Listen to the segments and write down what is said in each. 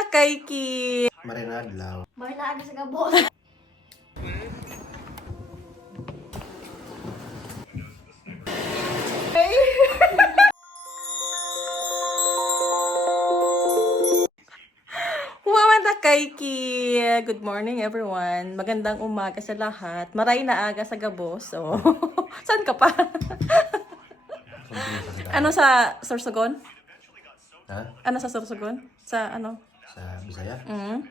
na kay Ki. Marinadlaw. Marinado sa gabos. Huwaman na kay Ki. Good morning everyone. Magandang umaga sa lahat. Maray na aga sa gabos. Oh. Saan ka pa? Ano sa Sorsogon? Ha? Ano sa Sorsogon? Sa ano? Sa Bisaya? Mm.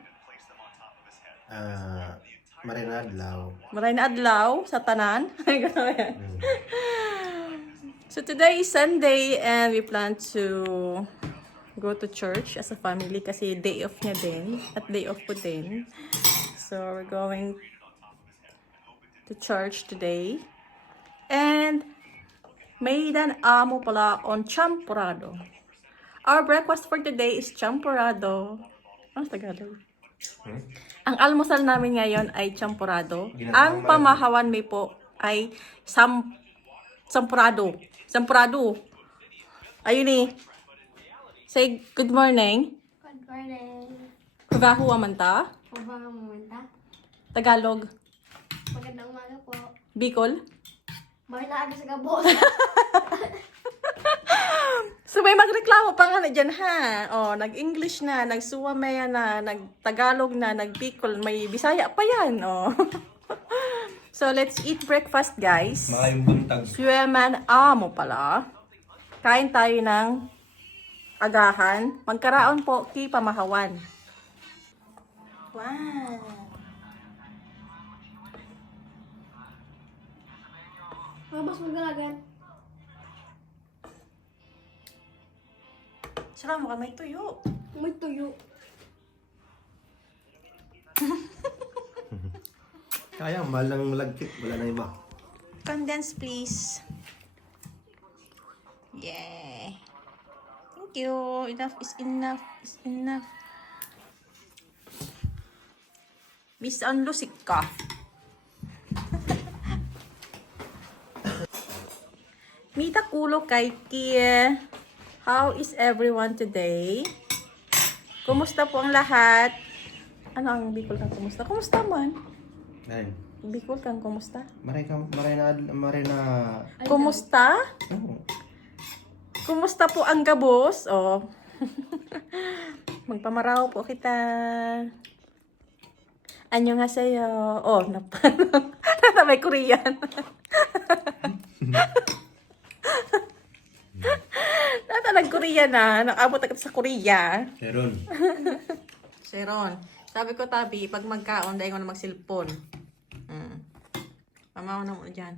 Marinadlaw. Maray na adlaw sa tanan. So today is Sunday and we plan to go to church as a family kasi day off niya din at day off ko din. So we're going to church today. And may dan amo pala on champurrado. Our breakfast for today is champurrado. Ano sa Tagalog? Ang almusal namin ngayon ay champurrado. Ang pamahawan may po ay sampurado. Sampurado. Ayun eh. Say good morning. Good morning. Kagahuwa man ta. Mabang momenta. Tagalog. Magandang umaga po. Bicol. Marinado sa gabos. So may magreklamo pa nga na dyan ha. Oh, nag-English na, nag-Suwamaya na, nag-Tagalog na, nag-Bicol. May Bisaya pa yan. Oh. So let's eat breakfast guys. Maayong buntag. Suyaman amo pala. Kain tayo ng agahan. Magkaraon po ki pamahawan. Wow. Mabas magalagan. Saka mo may tuyo. May tuyo. Kaya, mahal ng malagkit. Wala na iba. Condense please. Yay. Thank you. Enough is enough. Is enough. Miss Anlusik ka. Mita kulo kay Kie. How is everyone today? Kumusta po ang lahat? Ano ang Bicol kang kumusta? Kumusta man? Ayun. Bicol kang kumusta? Marina. Kumusta? Oh. Kumusta po ang gabos? Oh. Magpamaraw po kita. Anyo nga sa'yo. Oh, natabay Korean. Nag-Korea na. Nakabot agad sa Korea. Meron. Sharon. Sabi ko, Tabi, pag magkaon, dahil ko na magsilpon. Pamaw na mo dyan.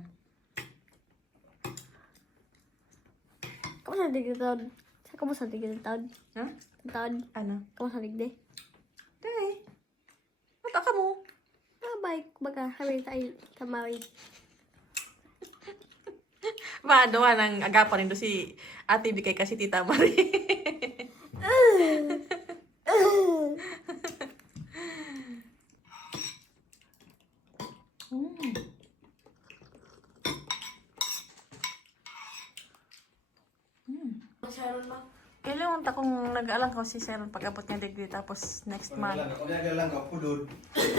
Kamu sa digdi taon? Kamu sa digdi taon? Ha? Taon? Ano? Kamu sa digdi? Day. Mata ka mo. Baik, baga, kami tayo tamawin. Madoa ng agapan rin si Ate Bikay kasi Tita Marie. Sharon ba? Kailan yung takong nag-aalang ko si Sharon pag-abot niya degree tapos next month. Kung lang ka, pudod.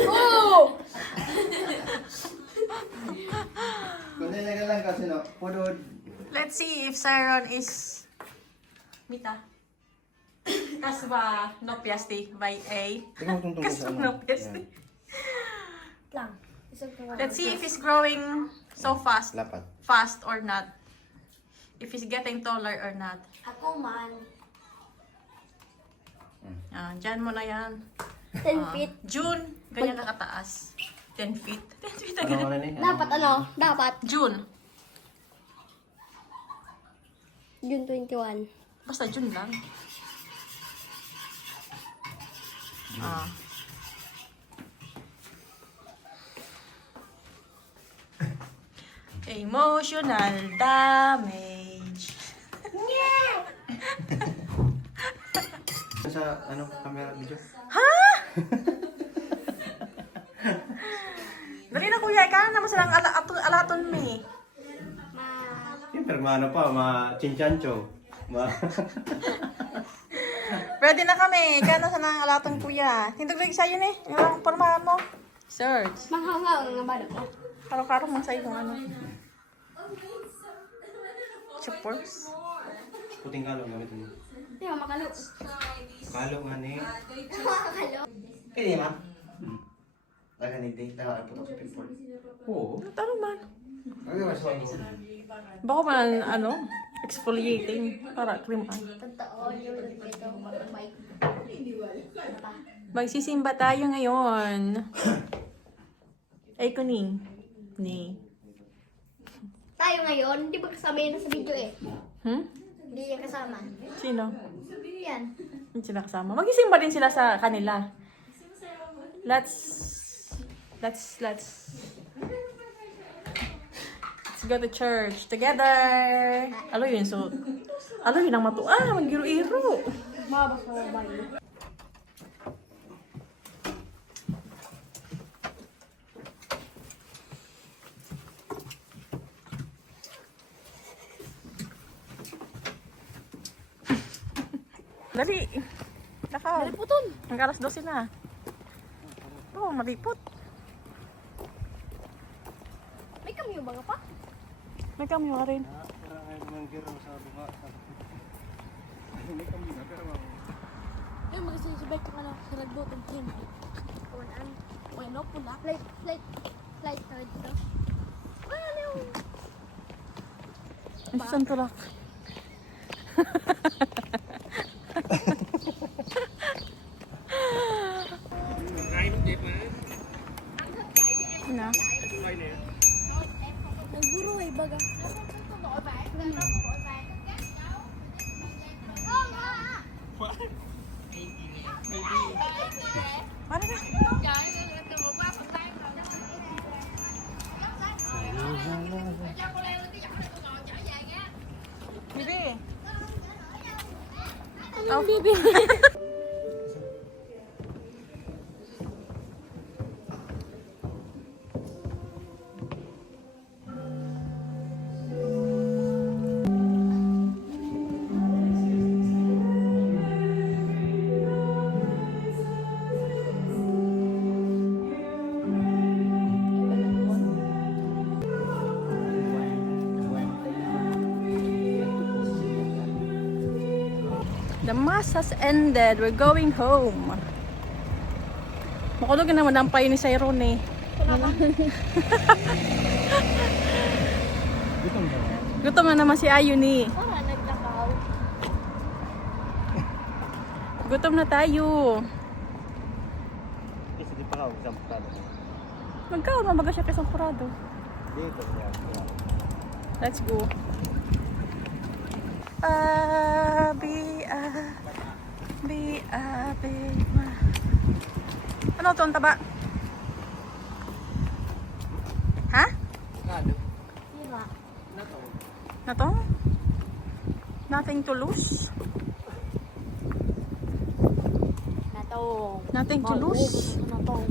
Oh! Kung lang kasi no, pudod. Let's see if Sharon is Mita. Kasba no piasti by A. Tingnan mo tungtong sa Kasba ano. no piasti. Lang. Isang tingnan. Let's see if he's growing so fast. Lapat. Fast or not. If he's getting taller or not. Ako man. Dyan mo na yan. 10 feet. June, ganyan na kataas. 10 feet. 10 feet agad. Ano ni? Dapat ano? Dapat. June. June 21. Basta June lang. Emotional damage. Sa ano, camera video? Dali na kuya, ikaw naman silang alaton mi. Siyempre, ano pa, ma-chinchancho. Ready na kami. Kano sa nang alatong kuya. Tindog lagi sa'yo ni. Yung lang pormahan mo. Search. Manghangaw nga ba ko? Karo-karo man sa'yo kung ano. Chippers. Puting kalo gamit mo. Hindi ka makalo. Kalo nga ni. Makalo. Pwede ma? Taganigday. Putok sa pipol. Oo. Tanong man. Ano yung maswag mo? Baka man, ano, exfoliating. Para cream an. Totoo yung dito may Magsisimba tayo ngayon. Ay, kuning. Ni. tayo ngayon, hindi ba kasama yan sa video eh? Hmm? Hindi yan kasama. Sino? Yan. Hindi sila kasama. Magisimba din sila sa kanila. Let's go to church together. Alo yun, so, alo yun ang matua, magiro-iro. Mabas sa babae. Dali. Nakaw. Puton. Ang alas 12 na. Oo, malipot. May kamyo ba pa? May kamyo ka rin. Ay, magsisibay ko na sa lagbot ng team. Kunan. Bueno, pula. Flight third to. Ay, ano yung... Saan tulak? Na. Nagburo eh, baga. Para ka. Bibi. Oh, Bibi. The mass has ended. We're going home. Makulog na naman ang payo ni Sayron eh. Gutom na naman si Ayun eh. Para naglakaw. Gutom na tayo. Kasi di pa ka isang putado. Magkaon mabaga siya kay Sampurado. Dito. Let's go. Abi. Ano to, ang taba? Ha? Sira. Na to? Nothing to lose? Natong. Nothing to lose? Natong.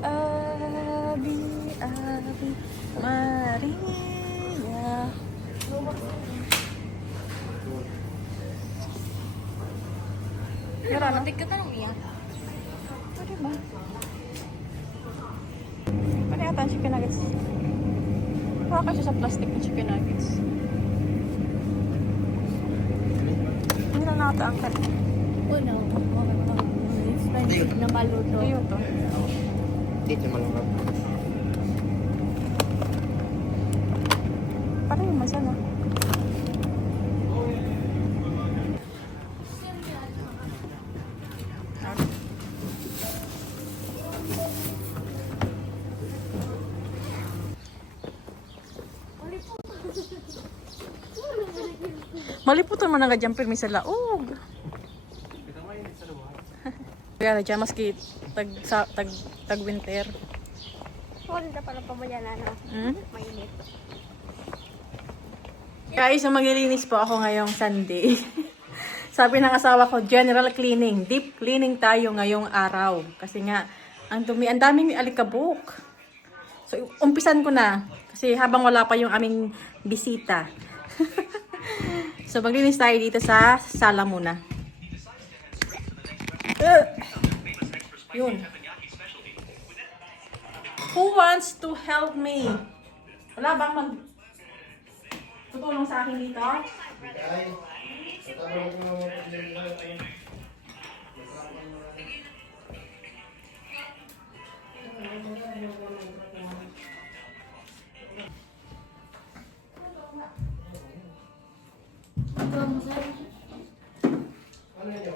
Abi, Maria. Meron, Matik ka tanong iya. pwede ba? Ano yata ang chicken nuggets? Wala kasi sa plastic na chicken nuggets. Hindi na nakataangkat. Oh no. It's like na maluto. Ayun to. Dito malungkap. Parang yung masana. Maliputan man nga dyan pirmi sa laog. Kaya na dyan, maski tag winter. Maganda pala pamayan na, no? Hmm? Mainit. Guys, so maglilinis po ako ngayong Sunday. Sabi ng asawa ko, general cleaning, deep cleaning tayo ngayong araw. Kasi nga, ang dumi, ang daming alikabok. So, umpisan ko na. Kasi habang wala pa yung aming bisita. So, maglinis tayo dito sa sala muna. Yun. Who wants to help me? Wala bang tutulong sa akin dito? Ay, tatawag ko naman.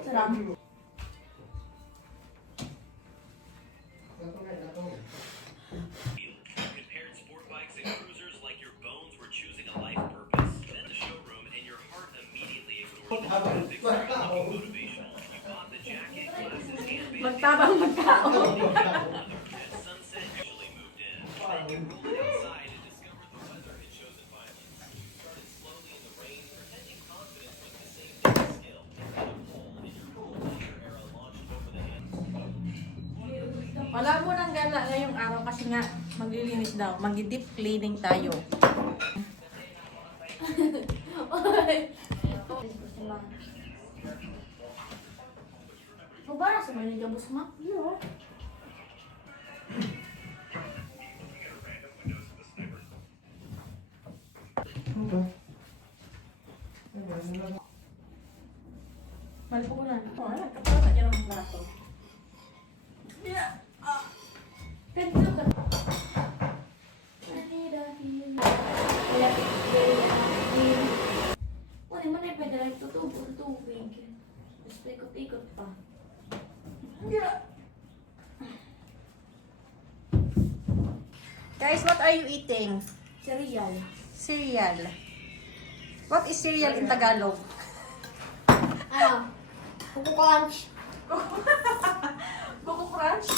Sarap. Compared sport bikes and cruisers like your bones were choosing a life purpose. Then the showroom and your heart immediately ignored the graphics looking motivational. You bought the jacket, glasses, handbag, Magtabang magtao. at sunset usually moved in. Then you rolled it outside and discovered the weather had chosen violence. Started slowly in the rain, pretending confidence was the same day skill. Had a hole in your cool later era launched over the hand. Wala mo nang gala ngayong araw kasi nga maglilinis daw. Mag-deep cleaning tayo. Mubara sa mga gabos ma? No. Mali po ko na. Oh, alam, kapag na dyan ang plato. Pwede ka. Uy, man ay pwede lang tutubig. Tapos paikot-ikot pa. Guys, what are you eating? Cereal. Cereal. What is cereal in Tagalog? Ano? Kuku crunch. Coco Crunch?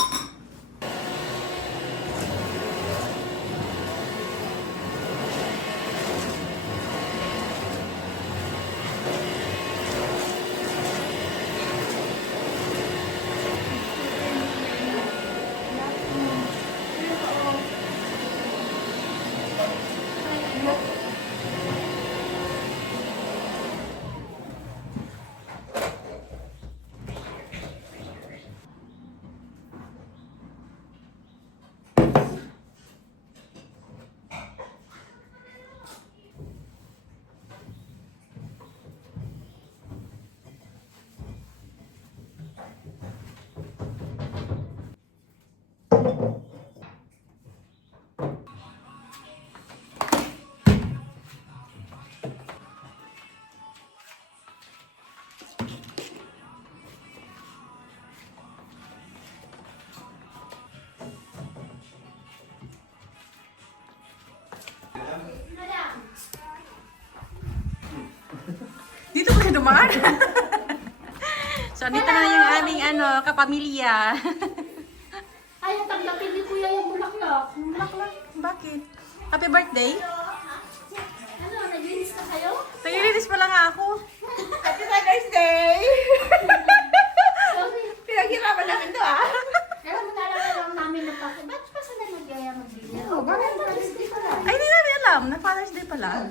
Dito ko siya dumaan. So, dito na yung aming kapamilya. Ay, ang taglapin ni Kuya yung bulaklak. Yung bulaklak. Bakit? Happy birthday? Ano, naglinis na kayo? Naglilinis pa lang ako. Happy Mother's Day! Sorry. Pinaghirapan namin to ah. Kaya manalaman lang namin na pa. Ba't pa sila nagyaya magbili? Oh, bakit Mother's Day pala? Ay, hindi namin alam na Father's Day pala.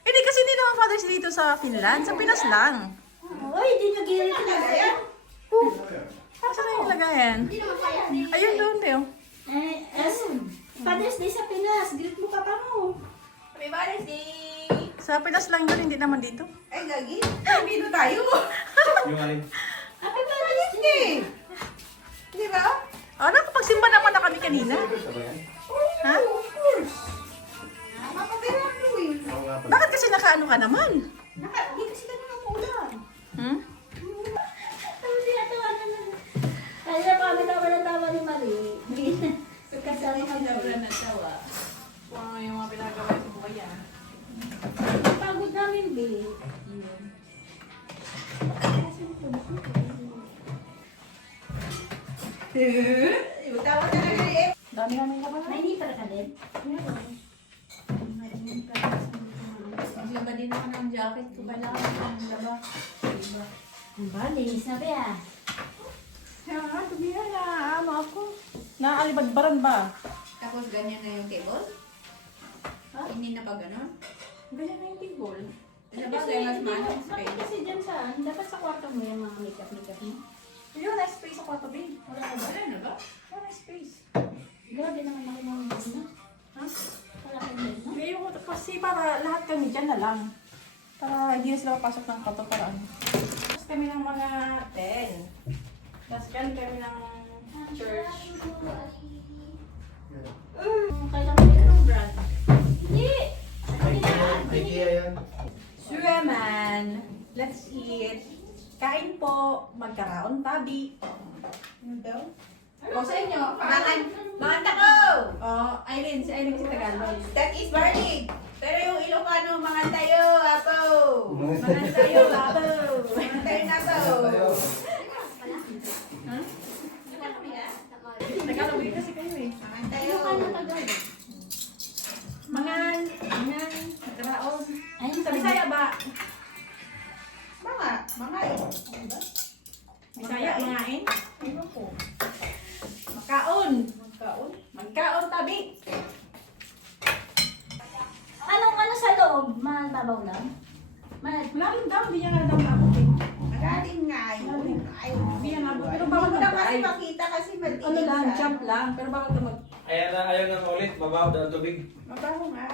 Hindi kasi hindi naman Father's Day dito sa Finland. Sa Pinas lang. Uy, di nyo gilid na yan. Saan na yung lagayan? Hindi naman kaya. Ayun doon, Teo. Father's Day sa Pinas. Greet mo ka pa mo. Happy Mother's Day! Sa Pinas lang yun, hindi naman dito. Ay, gagi. Dito tayo. Yung alin? Happy Father's Day! Di ba? Nakapagsimba naman na kami kanina. Ha? Of course. Mapapira ako eh. Oo nga pala. Bakit kasi nakaano ka naman? Hindi kasi kami ng ulan. Hmm? Tapos sinatawa na lang. Kaya pa kami tawa ni Marie. Kasama kami. Kung ano yung mga pinagawa sa buhay yan. Pagod namin, babe. Tawa talaga eh. Dami-dami ka pala. May nipper ka din? Maglaba din ako ng jacket ko. Kailangan ko ng laba. Ang ba, linis na ba yan? Kaya nga, tumihan na. Ano ako? Naalibadbaran ba? Tapos ganyan na yung table? Ha? Hindi na pa ganun? Ganyan na yung table. Ano ba kaya mas manong Bakit space? kasi dyan saan? Dapat sa kwarto mo yung mga makeup mo. Yun, na space sa kwarto, babe. Wala na ba? Wala na ba? Wala na space. Grabe naman ako ng mga na. Ha? Wala kang bed, no? Hindi, kasi para lahat kami dyan na lang. Para hindi na sila mapasok ng kato para ano. Tapos kami ng mga 10. Tapos dyan kami ng church. Kailangan mo Anong brand? Hindi! IKEA yan. Sureman! Let's eat! Kain po! Magkaraon tabi! Ano daw? O sa inyo? Mga tako! Oh, Aileen. Si Aileen si Tagalog. That is Barney. Pero yung Ilocano, mga tayo, apo. Manan tayo, labo! Mga tayo na po. Ha? Tagalog din kasi kayo eh. Mga tayo. Mangan! Mangan! Magkaraon! Ay, Sa Bisaya ba? Mga Bisaya, mangain? Ano po? Makaon! Magkaon. Magkaon tabi! Anong ano sa loob? Mababaw lang? Malalim daw, hindi niya nga daw naabot eh. Magaling nga yun. Ay, Hindi niya naabot. Pero Hindi bawal mo ka na kasi mag-drive. makita kasi maliit. Ano lang, sa- jump lang. Pero bawal ka mag... Ayaw na ulit, mabaho daw ang tubig. Mabaho nga.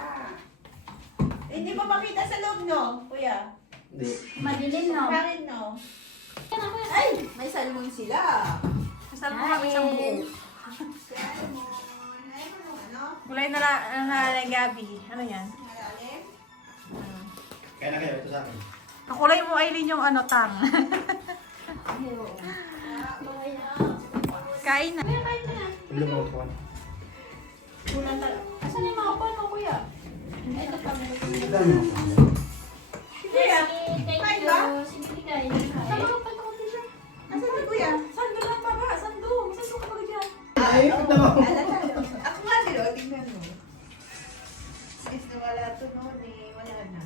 Hindi mo makita sa loob, no? Kuya. Hindi. Madilim, no? Bakit, no? Ay! May salmon sila. Kasal mo kami sa buo. Salmon. Ay, ano? Kulay na Gabi. Ano yan? Malalim? Kaya na kayo, ito sa akin. Kakulay mo, Aileen, yung ano, tang. Kain na. Tulong mo po. Asan yung mga pan mo, kuya? Ito pa meron. Kuya! Thank Kain you. ba? Sige, kain. Saan ka pagkakunti siya? Nasaan si kuya? Saan ka lang baba? Saan doon? Saan doon ka pag dyan? Ay, ito mo. Ako nga din, o, tingnan mo. Is na wala to noon eh, wala na.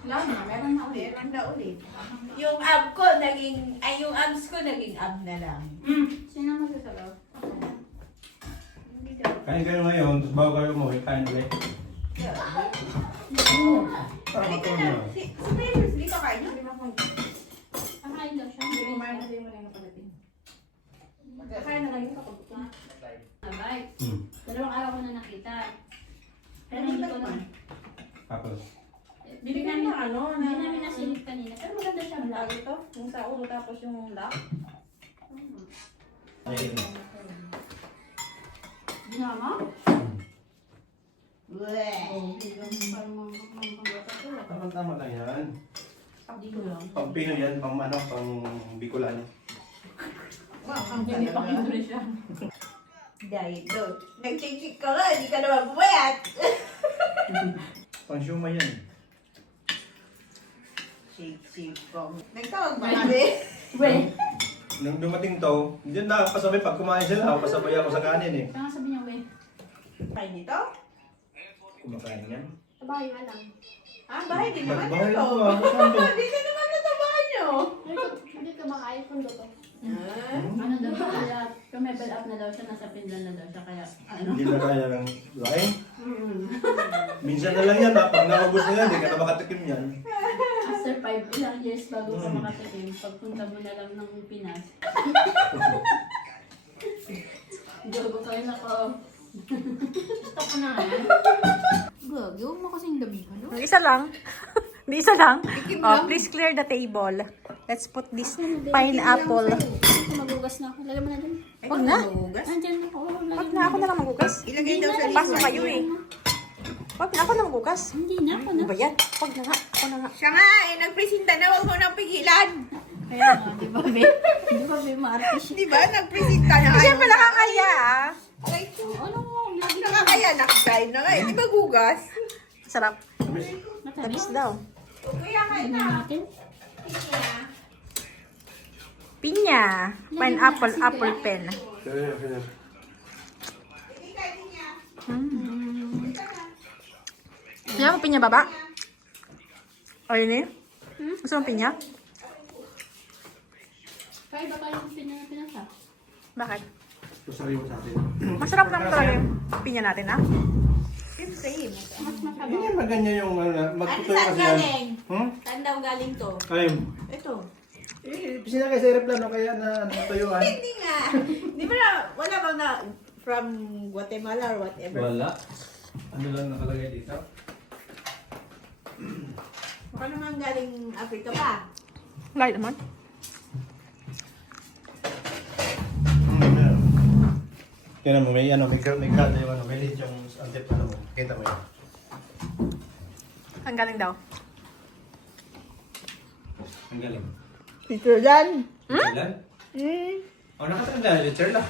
Wala na, meron na ulit. Meron na ulit. Yung ab ko naging, ay yung abs ko naging ab na lang. Sino magsasabaw? Hindi daw. Kain kayo ngayon, tapos bago kayo umuwi, kain ulit. Halika na. Si Mavis, hindi ka kain yun? Kakain daw siya. Hindi kumain na din mo lang napalating. Kakain na lang yun kapag gutom. Abay. Hmm. Dalawang araw ko na nakita. Pero hindi ko na. Tapos, Bili ka na ano, Hindi namin nasilip kanina. Pero maganda siya vlog. Lagi to, yung sa ulo tapos yung lock. ayun. Ginama? Bleh. Tama-tama lang yan. Hindi ko lang. Pang Pinoy yan, pang ano, pang Bicolano. Wow, ang Hindi pa ganda. Indonesia. Diet daw. Nag-chick ka nga, hindi ka naman bumayat. Pang siumay yan. Chick ko. Nagtawag ba kami? Well. Nung dumating to, hindi na kasabay pag kumain sila, pasabay ako sa kanin eh. Kaya nga sabi niya, well. Kain dito? Kumakain yan. Tabahay nga lang. Ah, bahay din naman Bahay ito. ko ah, saan to? Dito naman na sa bahay nyo. Hindi ka makaayos kung to. Ah, Ano daw kaya, tumebel up na daw siya, nasa Finland na daw siya, kaya ano. Hindi na kaya ng lain. Minsan na lang yan, pag naubos na yan, hindi ka na makatikim yan. After 5 ilang years bago ka makatikim, pagpunta mo na lang ng Pinas. Jogo kayo na ko. Gusto ko na nga. Gagi, huwag mo kasing dabihan. Isa lang. Hindi isa lang. Oh, please clear the table. Let's put this pineapple. Ito magugas na ako. Lagyan mo na dun. Wag na. Nandiyan ako. Wag na, ako na lang magugas. ilagay daw sa Pasok likuan. kayo eh. Wag na, ako na magugas. Hindi na ako na. Ano ba yan? Wag na nga, ako na nga. Siya nga eh, nagpresenta na, huwag mo nang pigilan. Ayan. Di ba, be? Di ba, be, ma-artist? Di ba? Nagpresenta na. Siyempre nakakaya ah. Aray ko. Ano mo? Lagi Nakakaya, nakakain na nga. Di ba gugas? Sarap. matamis. Tamis daw. Kuya, kain Tignan na. natin. Pinya. Pineapple, apple pen. Kaya mo pinya baba? O yun eh? Gusto mo pinya? Kaya ba kayo pinasa? Bakit? Kusari mo sa atin. Masarap naman talaga yung pinya natin, ha? Mas masarap. Hindi naman ganyan yung Ano magtutuyo saan kasi yan. galing? Hmm? Saan daw galing to? Ayun. Ito. Sinakay sa aeroplano kaya na natuyuan. Hindi nga. Di ba na, wala bang na from Guatemala or whatever? Wala. Ano lang nakalagay dito? Baka naman galing Africa pa. Light naman. Tingnan mo, may ano, may kada yung ano, may lead yung antip ano mo. Kita mo yun. Ang galing daw. Ang galing. Peter Jan. Ilan? Oh, nakatanda. Richard lang.